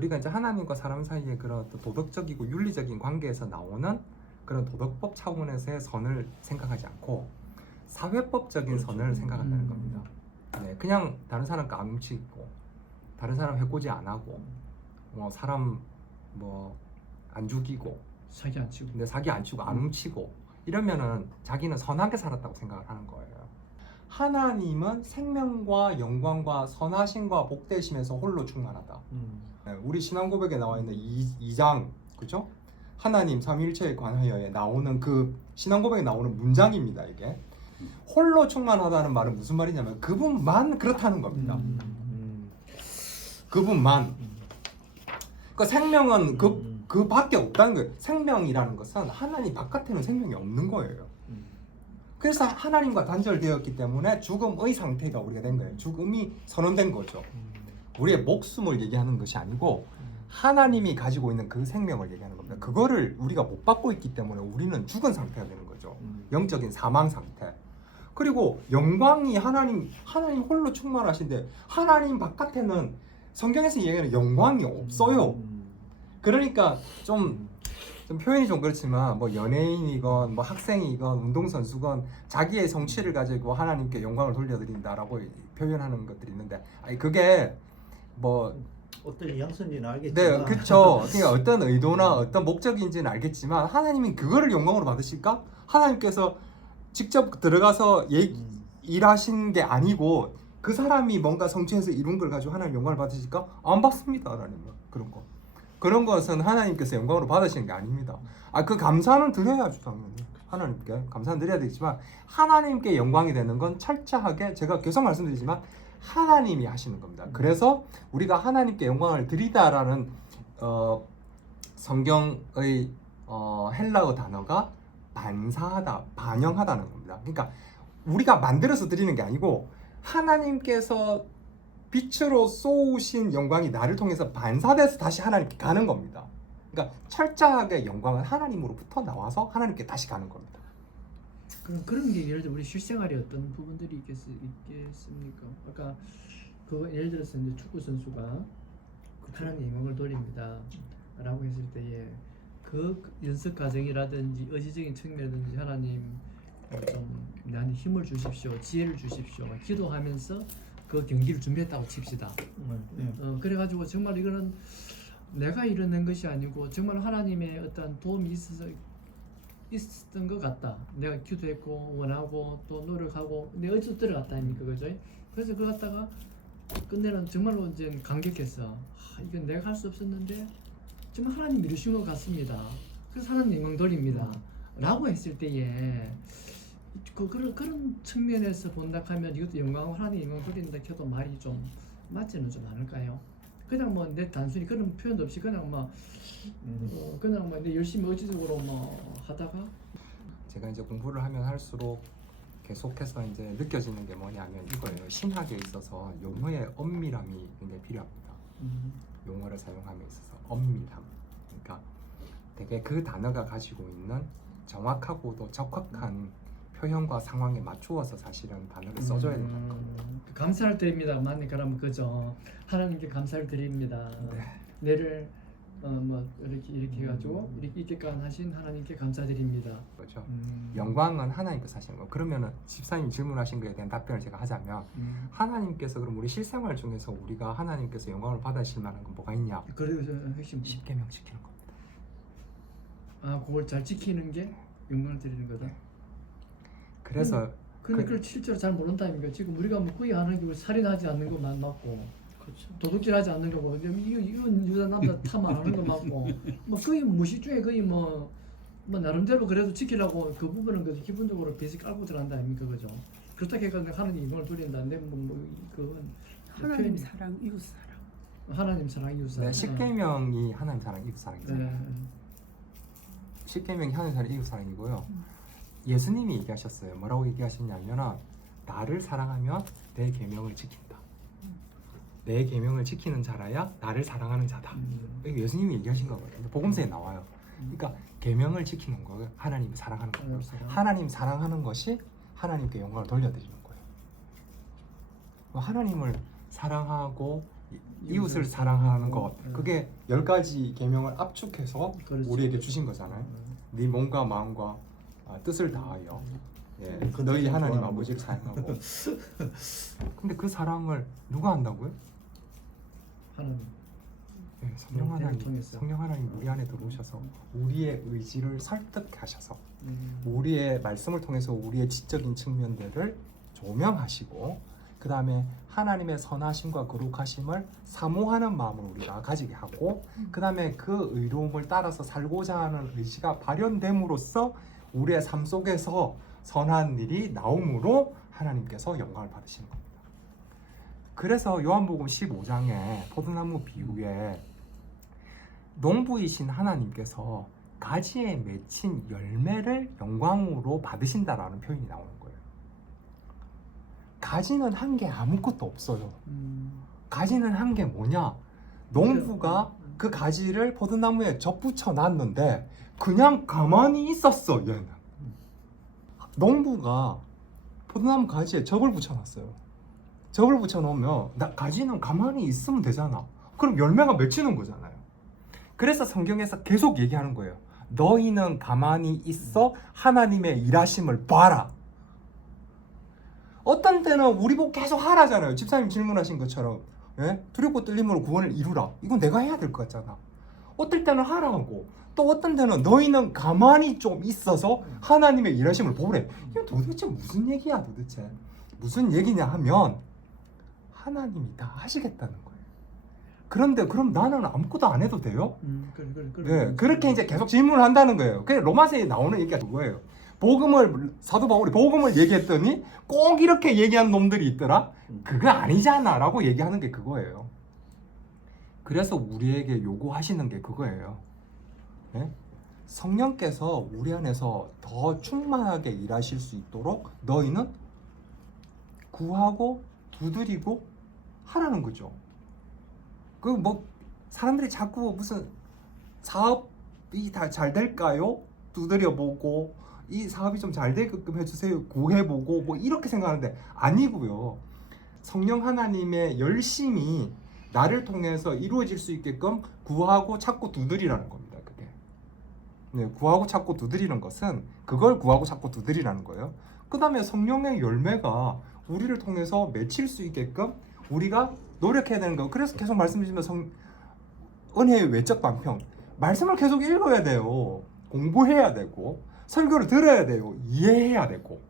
우리가 이제 하나님과 사람 사이의 그런 어떤 도덕적이고 윤리적인 관계에서 나오는 그런 도덕법 차원에서의 선을 생각하지 않고 사회법적인 그렇죠. 선을 생각한다는 겁니다. 네, 그냥 다른 사람 안 훔치고 다른 사람 해코지 안 하고 뭐 사람 뭐 안 죽이고 사기 안 치고. 근데 사기 안 치고 안 훔치고 이러면은 자기는 선하게 살았다고 생각을 하는 거예요. 하나님은 생명과 영광과 선하심과 복되심에서 홀로 충만하다. 네, 우리 신앙 고백에 나와 있는 2장 그죠? 하나님 삼위일체에 관하여에 나오는 그 신앙 고백에 나오는 문장입니다. 이게 홀로 충만하다는 말은 무슨 말이냐면 그분만 그렇다는 겁니다. 그분만. 그 생명은 그 밖에 없다는 거예요. 생명이라는 것은 하나님 바깥에는 생명이 없는 거예요. 그래서 하나님과 단절되었기 때문에 죽음의 상태가 우리가 된 거예요. 죽음이 선언된 거죠. 우리의 목숨을 얘기하는 것이 아니고 하나님이 가지고 있는 그 생명을 얘기하는 겁니다. 그거를 우리가 못 받고 있기 때문에 우리는 죽은 상태가 되는 거죠. 영적인 사망 상태. 그리고 영광이 하나님 홀로 충만하신데 하나님 바깥에는 성경에서 얘기하는 영광이 없어요. 그러니까 좀 표현이 좀 그렇지만 뭐 연예인이건 뭐 학생이건 운동선수건 자기의 성취를 가지고 하나님께 영광을 돌려드린다라고 표현하는 것들이 있는데 아니 그게 뭐 어떤 양선지는 알겠지만 네, 그렇죠. 그러니까 어떤 의도나 어떤 목적인지는 알겠지만 하나님이 그거를 영광으로 받으실까? 하나님께서 직접 들어가서 일하신 게 아니고 그 사람이 뭔가 성취해서 이룬 걸 가지고 하나님 영광을 받으실까? 안 받습니다. 하나님은 그런 거. 그런 것은 하나님께서 영광으로 받으시는 게 아닙니다. 그 감사는 드려야죠, 당연히. 하나님께 감사는 드려야 되지만 하나님께 영광이 되는 건 철저하게 제가 계속 말씀드리지만 하나님이 하시는 겁니다. 그래서 우리가 하나님께 영광을 드리다라는 성경의 헬라어 단어가 반사하다, 반영하다는 겁니다. 그러니까 우리가 만들어서 드리는 게 아니고 하나님께서 빛으로 쏘우신 영광이 나를 통해서 반사돼서 다시 하나님께 가는 겁니다. 그러니까 철저하게 영광은 하나님으로부터 나와서 하나님께 다시 가는 겁니다. 그럼 그런 게 예를 들어 우리 실생활에 어떤 부분들이 있겠습니까? 아까 그 예를 들어서 이제 축구 선수가 하나님 영광을 돌립니다라고 했을 때에 그 연습 과정이라든지 의지적인 측면이라든지 하나님 좀 나한테 힘을 주십시오, 지혜를 주십시오, 기도하면서 그 경기를 준비했다고 칩시다. 그래가지고 정말 이거는 내가 이뤄낸 것이 아니고 정말 하나님의 어떤 도움이 있었던 것 같다. 내가 기도했고 원하고 또 노력하고 내 의지도 들어갔다 아닙니까, 그죠? 그래서 그거 갖다가 끝내는 정말로 이제 감격했어. 이건 내가 할 수 없었는데 정말 하나님 이루신 것 같습니다. 그래서 하나님 영광 돌립니다. 라고 했을 때에 그런 측면에서 본다하면 이것도 영광 하나님 영광 돌린다 해도 말이 좀 맞지는 좀 않을까요? 그냥 뭐 내 단순히 그런 표현도 없이 그냥 막 그냥 막 내 열심히 의지적으로 뭐 하다가 제가 이제 공부를 하면 할수록 계속해서 이제 느껴지는 게 뭐냐면 이거예요. 신학에 있어서 용어의 엄밀함이 굉장히 필요합니다. 용어를 사용함에 있어서 엄밀함. 그러니까 되게 그 단어가 가지고 있는 정확하고도 적확한 표현과 상황에 맞추어서 사실은 단어를 써줘야 된다는 겁니다. 감사를 드립니다. 만약 그러면 그죠. 하나님께 감사를 드립니다. 내를 뭐 이렇게 해가지고 이렇게 하신 하나님께 감사드립니다. 그렇죠. 영광은 하나님께서 하시는 거. 그러면은 집사님 질문하신 거에 대한 답변을 제가 하자면 하나님께서 그럼 우리 실생활 중에서 우리가 하나님께서 영광을 받으실 만한 건 뭐가 있냐? 그래서 핵심 10계명 지키는 겁니다. 그걸 잘 지키는 게 영광을 드리는 거다. 그래서 근데 그걸 실제로 잘 모른다니까. 지금 우리가 뭐 거의 안 하기 살인하지 않는 것만 맞고, 그렇죠. 도둑질하지 않는 거고, 이건 여자 남자 탐 안 하는 거 맞고, 뭐 거의 무식 중에 거의 뭐 나름대로 그래도 지키려고 그 부분은 그 기본적으로 베이스 깔고 들어간다 아닙니까, 그죠? 그렇다고 해서 하나님 영광을 돌린다는데 그건 하나님 사랑, 이웃 사랑. 하나님 사랑, 이웃 사랑. 10계명이 하나님 사랑, 이웃 사랑이잖아요. 네. 10계명이 하나님 사랑, 이웃 사랑이고요. 예수님이 얘기하셨어요. 뭐라고 얘기하셨냐면 나를 사랑하면 내 계명을 지킨다. 내 계명을 지키는 자라야 나를 사랑하는 자다. 이거 예수님이 얘기하신 거거든요. 복음서에 나와요. 그러니까 계명을 지키는 거 하나님을 사랑하는 거예요. 하나님 사랑하는 것이 하나님께 영광을 돌려드리는 거예요. 하나님을 사랑하고 이웃을 사랑하는 것, 그게 10가지 계명을 압축해서 그렇죠. 우리에게 주신 거잖아요. 네 몸과 마음과 뜻을 다하여 너희 하나님 아버지를 사랑하고. 근데 그 사랑을 누가 한다고요? 하나님. 성령 영혼을 하나님, 통해서. 성령 하나님 우리 안에 들어오셔서 우리의 의지를 설득하셔서 음. 우리의 말씀을 통해서 우리의 지적인 측면들을 조명하시고 그 다음에 하나님의 선하심과 거룩하심을 사모하는 마음을 우리가 가지게 하고 그 다음에 그 의로움을 따라서 살고자 하는 의지가 발현됨으로써 우리의 삶 속에서 선한 일이 나옴으로 하나님께서 영광을 받으시는 겁니다. 그래서 요한복음 15장에 포도나무 비유에 농부이신 하나님께서 가지에 맺힌 열매를 영광으로 받으신다라는 표현이 나오는 거예요. 가지는 한 게 아무것도 없어요. 가지는 한 게 뭐냐? 농부가 그 가지를 포도나무에 접붙여 놨는데 그냥 가만히 있었어. 얘는 농부가 포도나무 가지에 접을 붙여 놨어요. 접을 붙여 놓으면 가지는 가만히 있으면 되잖아. 그럼 열매가 맺히는 거잖아요. 그래서 성경에서 계속 얘기하는 거예요. 너희는 가만히 있어 하나님의 일하심을 봐라. 어떤 때는 우리 보고 계속 하라잖아요. 집사님 질문하신 것처럼 두렵고 떨림으로 구원을 이루라. 이건 내가 해야 될 것 같잖아. 어떨 때는 하라고, 또 어떤 때는 너희는 가만히 좀 있어서 하나님의 일하심을 보래. 이게 도대체 무슨 얘기야? 도대체 무슨 얘기냐 하면 하나님이 다 하시겠다는 거예요. 그런데 그럼 나는 아무것도 안 해도 돼요? 네, 그렇게 이제 계속 질문을 한다는 거예요. 그래서 로마서에 나오는 얘기가 그거예요. 사도 바울이 복음을 얘기했더니 꼭 이렇게 얘기하는 놈들이 있더라. 그거 아니잖아 라고 얘기하는 게 그거예요. 그래서 우리에게 요구하시는 게 그거예요. 네? 성령께서 우리 안에서 더 충만하게 일하실 수 있도록 너희는 구하고 두드리고 하라는 거죠. 그 뭐 사람들이 자꾸 무슨 사업이 다 잘 될까요? 두드려보고 이 사업이 좀 잘 되게끔 해주세요. 구해보고 뭐 이렇게 생각하는데 아니고요. 성령 하나님의 열심히 나를 통해서 이루어질 수 있게끔 구하고 찾고 두드리라는 겁니다. 그게. 네, 구하고 찾고 두드리는 것은 그걸 구하고 찾고 두드리라는 거예요. 그 다음에 성령의 열매가 우리를 통해서 맺힐 수 있게끔 우리가 노력해야 되는 거. 그래서 계속 말씀드리면 은혜의 외적 반평. 말씀을 계속 읽어야 돼요. 공부해야 되고 설교를 들어야 돼요. 이해해야 되고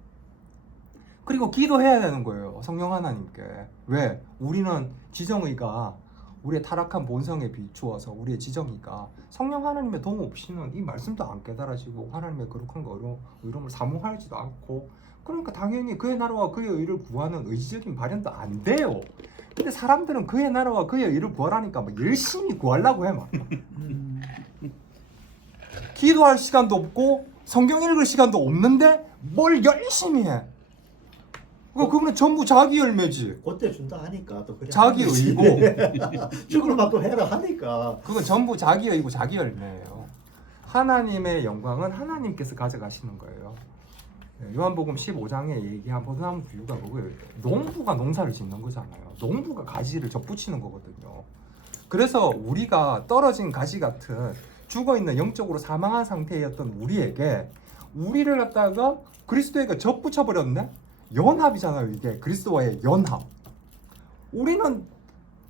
그리고 기도해야 되는 거예요. 성령 하나님께. 왜? 우리는 지정의가 우리의 타락한 본성에 비추어서 우리의 지정의가 성령 하나님의 도움 없이는 이 말씀도 안 깨달아지고 하나님의 거룩한 의로움을 사모하지도 않고 그러니까 당연히 그의 나라와 그의 의를 구하는 의지적인 발현도 안 돼요. 근데 사람들은 그의 나라와 그의 의를 구하라니까 막 열심히 구하려고 해 막. 기도할 시간도 없고 성경 읽을 시간도 없는데 뭘 열심히 해. 그거는 전부 자기 열매지. 그때 준다 하니까 또 그래. 자기 의고. 죽을 만큼 해라 하니까. 그건 전부 자기 의고 자기 열매예요. 하나님의 영광은 하나님께서 가져가시는 거예요. 요한복음 15장에 얘기한 포도나무 비유가 뭐예요? 농부가 농사를 짓는 거잖아요. 농부가 가지를 접붙이는 거거든요. 그래서 우리가 떨어진 가지 같은 죽어있는 영적으로 사망한 상태였던 우리에게 우리를 갖다가 그리스도에게 접붙여버렸네? 연합이잖아요. 이게 그리스도와의 연합. 우리는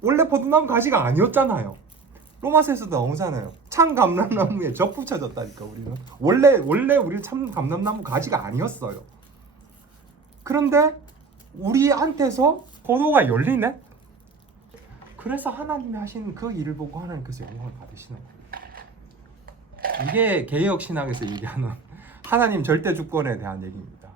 원래 포도나무 가지가 아니었잖아요. 로마서에서도 나오잖아요. 참 감람나무에 접붙여졌다니까. 우리는 원래 우리는 참 감람나무 가지가 아니었어요. 그런데 우리한테서 포도가 열리네. 그래서 하나님이 하시는 그 일을 보고 하나님께서 영광을 받으시는 거예요. 이게 개혁 신학에서 얘기하는 하나님 절대 주권에 대한 얘기입니다.